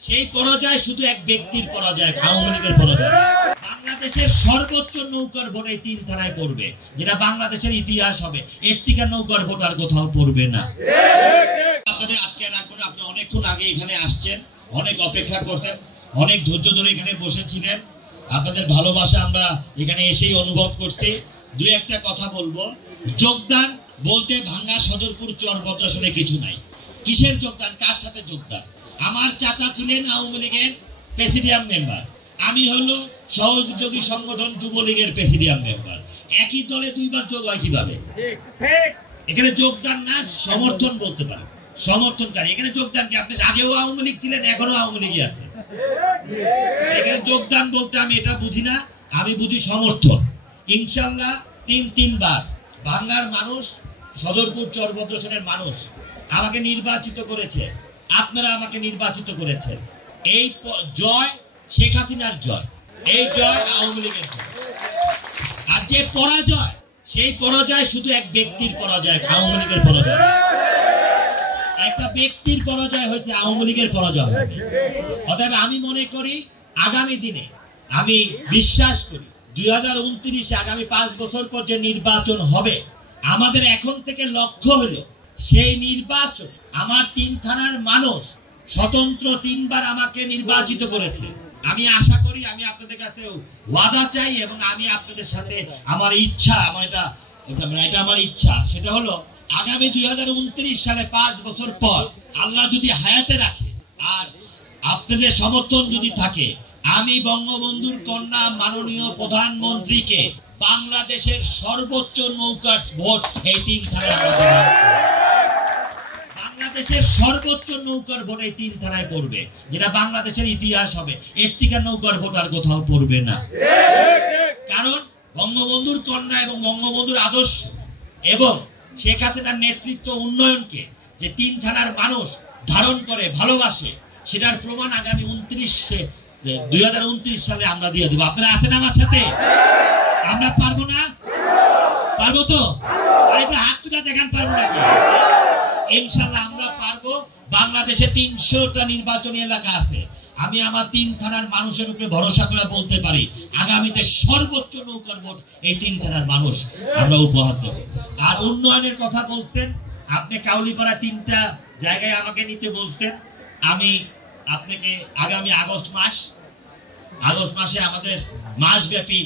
সেই পরাজয় শুধু এক ব্যক্তির পরাজয়, আওয়ামী লীগের পরাজয়। বাংলাদেশের সর্বোচ্চ নৌকার ভোট এই 3 থানায় পড়বে, যেটা বাংলাদেশের ইতিহাস হবে। এর থেকে নৌকার ভোট আর কোথাও পড়বে না। আপনাদের আজকে রাখবো না, আপনি অনেকক্ষণ আগে এখানে আসছেন, অনেক অপেক্ষা করতেন, অনেক ধৈর্য ধরে এখানে বসেছিলেন। আপনাদের ভালোবাসা আমরা এখানে এসেই অনুভব করছি। দুই একটা কথা বলবো। যোগদান বলতে ভাঙ্গা সদরপুর চরভদ্রাসনে কিছু নাই। কিসের যোগদান, কার সাথে যোগদান? আমার চাচা ছিলেন আওয়ামী লীগের প্রেসিডিয়াম মেম্বার, আমি হলো সহযোগী সংগঠন যুবলীগের প্রেসিডিয়াম মেম্বার। একই দলে দুইবার যোগ হয় কিভাবে? এখানে যোগদান না, সমর্থন বলতে পারেন, সমর্থনকারী। এখানে যোগদান কি? আপনি আগেও আওয়ামী লীগ ছিলেন, এখনো আওয়ামী লীগই আছে। এখানে যোগদান বলতে আমি এটা বুঝি না, আমি বুঝি সমর্থন। ইনশাল্লাহ 3বার বাংলার মানুষ, সদরপুর চরভদ্রাসনের মানুষ আমাকে নির্বাচিত করেছে, আপনারা আমাকে নির্বাচিত করেছেন। এই জয় শেখ হাসিনার জয়, এই জয় আওয়ামী লীগের জয়। আর যে পরাজয়, সেই পরাজয় শুধু এক ব্যক্তির পরাজয়, আওয়ামী লীগের পরাজয়। একটা ব্যক্তির পরাজয় হয়েছে, আওয়ামী লীগের পরাজয় হবে। অতএব আমি মনে করি আগামী দিনে, আমি বিশ্বাস করি 2029-এ আগামী 5 বছর পর যে নির্বাচন হবে, আমাদের এখন থেকে লক্ষ্য হলো সেই নির্বাচন আমার 3 থানার মানুষ স্বতন্ত্র 3বার আমাকে নির্বাচিত করেছে। আমি আশা করি, আমি আপনাদের কাছে ওয়াদা চাই, এবং আমি আপনাদের সাথে আমার ইচ্ছা, এটা আমার ইচ্ছা, সেটা হলো আগামী 2029 সালে 5 বছর পর আল্লাহ যদি হায়াতে রাখে আর আপনাদের সমর্থন যদি থাকে, আমি বঙ্গবন্ধুর কন্যা মাননীয় প্রধানমন্ত্রীকে বাংলাদেশের সর্বোচ্চ নৌকার ভোট এই 3 থানায়, বাংলাদেশের সর্বোচ্চ নৌকার ভোট এই 3 থানায় পড়বে, যেটা বাংলাদেশের ইতিহাস হবে। এর থেকে নৌকার ভোট আর কোথাও পড়বে না। কারণ বঙ্গবন্ধুর কন্যা এবং বঙ্গবন্ধুর আদর্শ এবং শেখ হাসিনার নেতৃত্ব, উন্নয়নকে যে 3 থানার মানুষ ধারণ করে, ভালোবাসে, সেটার প্রমাণ আগামী 2029 সালে আমরা দিয়ে দেবো। আপনারা আছেন আমার সাথে? আমরা পারবো না? পারবো তো? আরেকটা হাত তুলে দেখান, পারবো নাকি? ইনশাআল্লাহ আমরা পারবো। বাংলাদেশে 300টা নির্বাচনী এলাকা আছে। আমি আমার 3 থানার মানুষের উপরে ভরসা করে বলতে পারি, আগামীতে সর্বোচ্চ নৌকার ভোট এই 3 থানার মানুষ আমরা উপহার দেব। আর উন্নয়নের কথা বলতেন আপনি, কাউলিপাড়া 3টা জায়গায় আমাকে নিতে বলতেন। আমি আপনাকে আগামী আগস্ট মাসে আমাদের মাসব্যাপী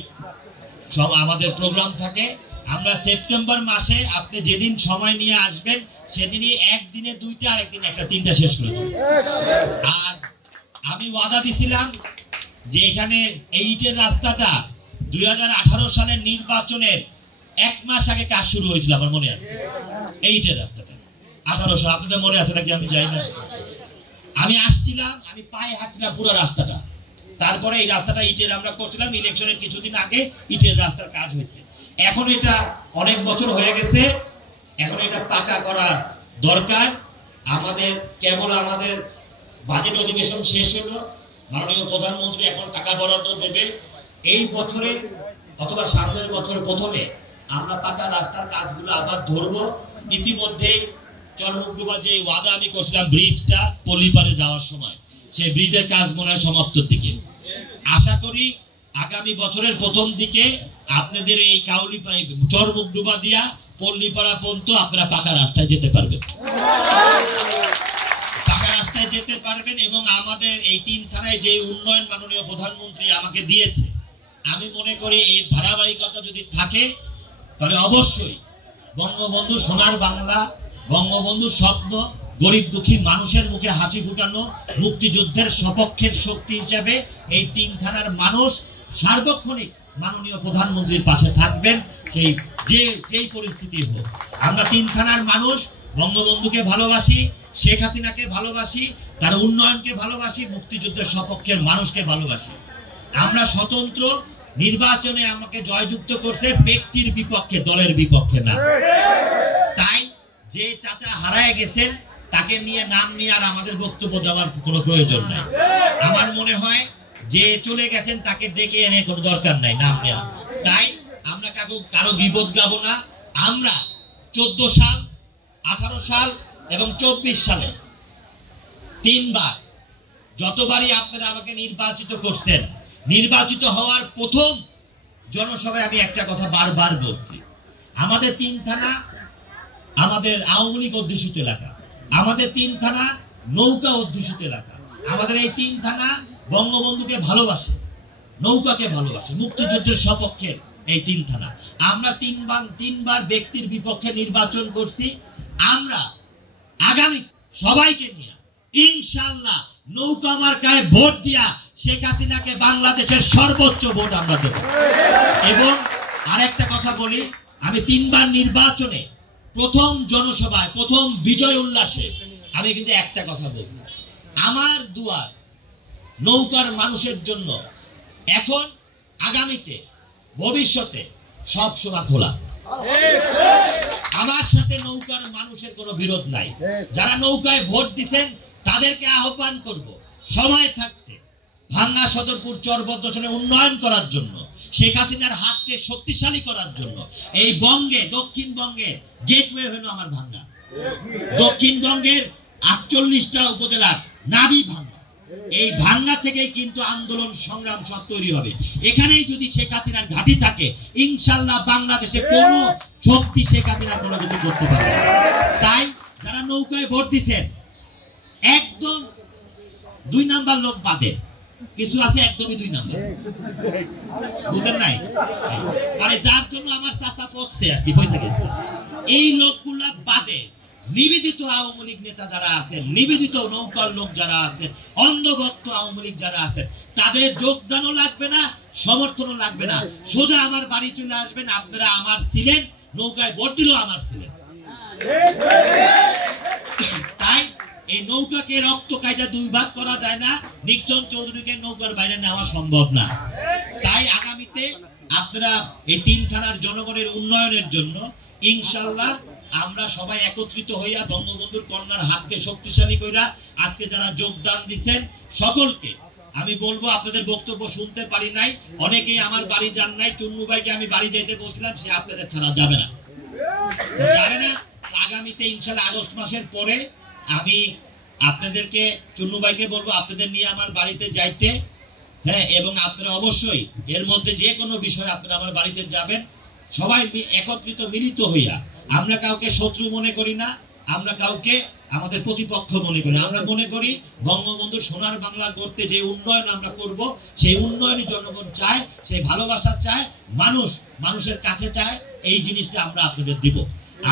সব আমাদের প্রোগ্রাম থাকে। আমরা সেপ্টেম্বর মাসে আপনি যেদিন সময় নিয়ে আসবেন, সেদিনই একদিনে 2টা, আর একদিন একটা, 3টা শেষ করে দেব। আর আমি ওয়াদা দিছিলাম যে এখানে এই ইটের রাস্তাটা 2018 সালের নির্বাচনের 1 মাস আগে কাজ শুরু হয়েছিল, আমার মনে আছে। এই ইটের রাস্তাটা 1800, আপনাদের মনে আছে নাকি আমি জানি না। আমি আসছিলাম, আমি পায়ে হাঁটছিলাম পুরো রাস্তাটা। তারপরে এই রাস্তাটা ইটের আমরা করছিলাম, ইলেকশনের কিছুদিন আগে ইটের রাস্তার কাজ হয়েছে। এখন এটা অনেক বছর হয়ে গেছে, এখন এটা পাকা করা দরকার। আমাদের কেবল আমাদের বাজেট অধিবেশন শেষ হলো, মাননীয় প্রধানমন্ত্রী এখন টাকা বরাদ্দ দেবে। এই বছরে অথবা সামনের বছর প্রথমে আমরা পাকা রাস্তার কাজগুলো আবার ধরবো। ইতিমধ্যে চরমুগডুবা যে ওয়াদা আমি করছিলাম ব্রিজটা পল্লীপাড়ে যাওয়ার সময়, সেই ব্রিজের কাজ মনে হয় সমাপ্তির দিকে। আশা করি আগামী বছরের প্রথম দিকে আপনাদের এই কাউলিপাড়া চরমুগডুবা দিয়া পল্লীপাড়া পর্যন্ত আপনারা পাকা রাস্তায় যেতে পারবেন, পাকা রাস্তায় যেতে পারবেন। এবং আমাদের এই 3 থানায় যে উন্নয়ন মাননীয় প্রধানমন্ত্রী আমাকে দিয়েছে, আমি মনে করি এই ধারাবাহিকতা যদি থাকে, তাহলে অবশ্যই বঙ্গবন্ধু সোনার বাংলা, বঙ্গবন্ধুর স্বপ্ন, গরিব দুঃখী মানুষের মুখে হাসি ফুটানো, মুক্তিযুদ্ধের সপক্ষের শক্তি হিসেবে এই 3 থানার মানুষ সার্বক্ষণিক মাননীয় প্রধানমন্ত্রীর পাশে থাকবেন। যেই পরিস্থিতি হোক, আমরা 3 থানার মানুষ বঙ্গবন্ধুকে ভালোবাসি, শেখ হাসিনাকে ভালোবাসি, তার উন্নয়নকে ভালোবাসি, মুক্তিযুদ্ধের সপক্ষের মানুষকে ভালোবাসি। আমরা স্বতন্ত্র, নির্বাচনে আমাকে জয়যুক্ত করতে ব্যক্তির বিপক্ষে, দলের বিপক্ষে না। তাই যে চাচা হারায় গেছেন তাকে নিয়ে নাম নিয়ে আর আমাদের বক্তব্য দেওয়ার কোনো প্রয়োজন নাই। আমার মনে হয় যে চলে গেছেন তাকে ডেকে এনে কোনো দরকার নাই নাম নেওয়া। তাই আমরা কারো গীবত গাবো না। আমরা 14 সাল, 18 সাল এবং 24 সালে 3বার যতবারই আপনারা আমাকে নির্বাচিত করছেন, নির্বাচিত হওয়ার প্রথম জনসভায় আমি একটা কথা বারবার বলছি, আমাদের 3 থানা আমাদের আওয়ামী লীগ অধ্যুষিত এলাকা, আমাদের 3 থানা নৌকা অধ্যুষিত এলাকা, আমাদের এই 3 থানা বঙ্গবন্ধুকে ভালোবাসে, নৌকাকে ভালোবাসে, মুক্তিযুদ্ধের সপক্ষের এই 3 থানা। আমরা 3বার ব্যক্তির বিপক্ষে নির্বাচন করছি। আমরা আগামী সবাইকে নিয়ে ইনশাআল্লাহ নৌকা মার্কায় ভোট দিয়া শেখ হাসিনাকে বাংলাদেশের সর্বোচ্চ ভোট আমরা দেব। এবং আরেকটা কথা বলি, আমি 3বার নির্বাচনে প্রথম জনসভায় প্রথম বিজয় উল্লাসে আমি কিন্তু একটা কথা বলছি, আমার দুয়ার নৌকার মানুষের জন্য এখন আগামীতে ভবিষ্যতে সব সময় খোলা। আমার সাথে নৌকার মানুষের কোনো বিরোধ নাই। যারা নৌকায় ভোট দিচ্ছেন তাদেরকে আহ্বান করব সময় থাকতে ভাঙ্গা সদরপুর চরবদ্রশনে উন্নয়ন করার জন্য, শেখ হাসিনার হাতকে শক্তিশালী করার জন্য। এই বঙ্গে দক্ষিণবঙ্গের গেটওয়ে হলো আমার ভাঙ্গা, দক্ষিণবঙ্গের 48টা উপজেলার নাভি ভাঙ্গা। এই ভাঙ্গা থেকেই কিন্তু আন্দোলন সংগ্রাম সব তৈরি হবে। এখানেই যদি শেখ হাসিনার ঘাঁটি থাকে ইনশাআল্লাহ বাংলাদেশে কোনো শক্তি শেখ হাসিনার কোনো কিছু করতে পারবে না। তাই যারা নৌকায় ভোট দিচ্ছেন একদম 2 নাম্বার লোক বাদে, কিছু আছে একদমই 2 নাম্বার, বুঝেন নাই, মানে যার জন্য আমার চাচা পড়ছে আর কি বইতে গেছে, এই লোকগুলা বাদে নিবেদিত আওয়ামী লীগ নেতা যারা আছেন, নিবেদিত নৌকার লোক যারা আছেন, অন্ধভক্ত আওয়ামী লীগ যারা আছেন, তাদের যোগদানও লাগবে না, সমর্থনও লাগবে না। সোজা আমার বাড়ি চলে আসবেন, আপনারা আমার ছিলেন, নৌকায় ভোট দিলেও আমার ছিলেন। তাই এই নৌকাকে রক্ত কাইটা 2 ভাগ করা যায় না, নিক্সন চৌধুরীকে নৌকার বাইরে নেওয়া সম্ভব না। তাই আগামীতে আপনারা এই 3 থানার জনগণের উন্নয়নের জন্য ইনশাআল্লাহ আমরা সবাই একত্রিত হইয়া বঙ্গবন্ধুর কন্যার হাতকে শক্তিশালী কইরা আজকে যারা যোগদান দিচ্ছেন সকলকে আমি বলবো, আপনাদের বক্তব্য শুনতে পারি নাই, অনেকেই আমার বাড়ি যান নাই। চুন্নু ভাইকে আমি বাড়ি যেতে বলছিলাম, সে আপনাদের ছাড়া যাবে না, যাবে না। আগামীতে ইনশাআল্লাহ আগস্ট মাসের পরে আমি আপনাদেরকে, চুন্নু ভাইকে বলবো আপনাদের নিয়ে আমার বাড়িতে যাইতে, হ্যাঁ, এবং আপনারা অবশ্যই এর মধ্যে যে কোনো বিষয় আপনারা আমার বাড়িতে যাবেন, সবাই একত্রিত মিলিত হইয়া। আমরা কাউকে শত্রু মনে করি না, আমরা কাউকে আমাদের প্রতিপক্ষ মনে করি। আমরা মনে করি বঙ্গবন্ধুর সোনার বাংলা করতে যে উন্নয়ন আমরা করব, সেই উন্নয়নের জনগণ চায়, সেই ভালোবাসা চায়, মানুষের কাছে চায়, এই জিনিসটা আমরা আপনাদের দিব।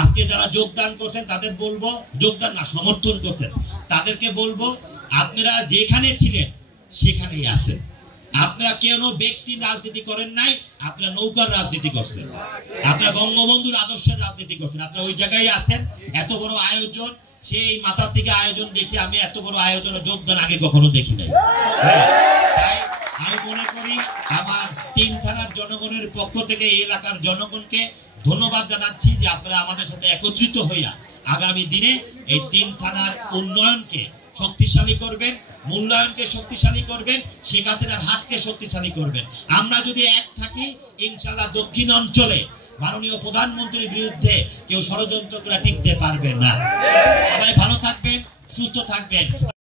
আজকে যারা যোগদান করছেন তাদের বলবো, যোগদান না সমর্থন করছেন তাদেরকে বলবো, আপনারা যেখানে ছিলেন সেখানেই আছেন। আপনারা কেন ব্যক্তি রাজনীতি করেন নাই, আপনারা নৌকার রাজনীতি করছেন, আপনারা বঙ্গবন্ধুর আদর্শের রাজনীতি করছেন, আপনারা ওই জায়গায় আছেন। এত বড় আয়োজন, সেই মাথার থেকে আয়োজন দেখে আমি এত বড় আয়োজনে যোগদান আগে কখনো দেখি নাই। তাই আমি মনে করি আমার 3 থানার জনগণের পক্ষ থেকে এই এলাকার জনগণকে ধন্যবাদ জানাচ্ছি যে আপনারা আমাদের সাথে একত্রিত হইয়া আগামী দিনে এই 3 থানার উন্নয়নকে শক্তিশালী করবেন, মূল্যায়নকে শক্তিশালী করবেন, শেখ হাসিনার হাতকে শক্তিশালী করবেন। আমরা যদি এক থাকি ইনশাআল্লাহ দক্ষিণ অঞ্চলে মাননীয় প্রধানমন্ত্রীর বিরুদ্ধে কেউ ষড়যন্ত্র করে টিকতে পারবে না। সবাই ভালো থাকবেন, সুস্থ থাকবেন।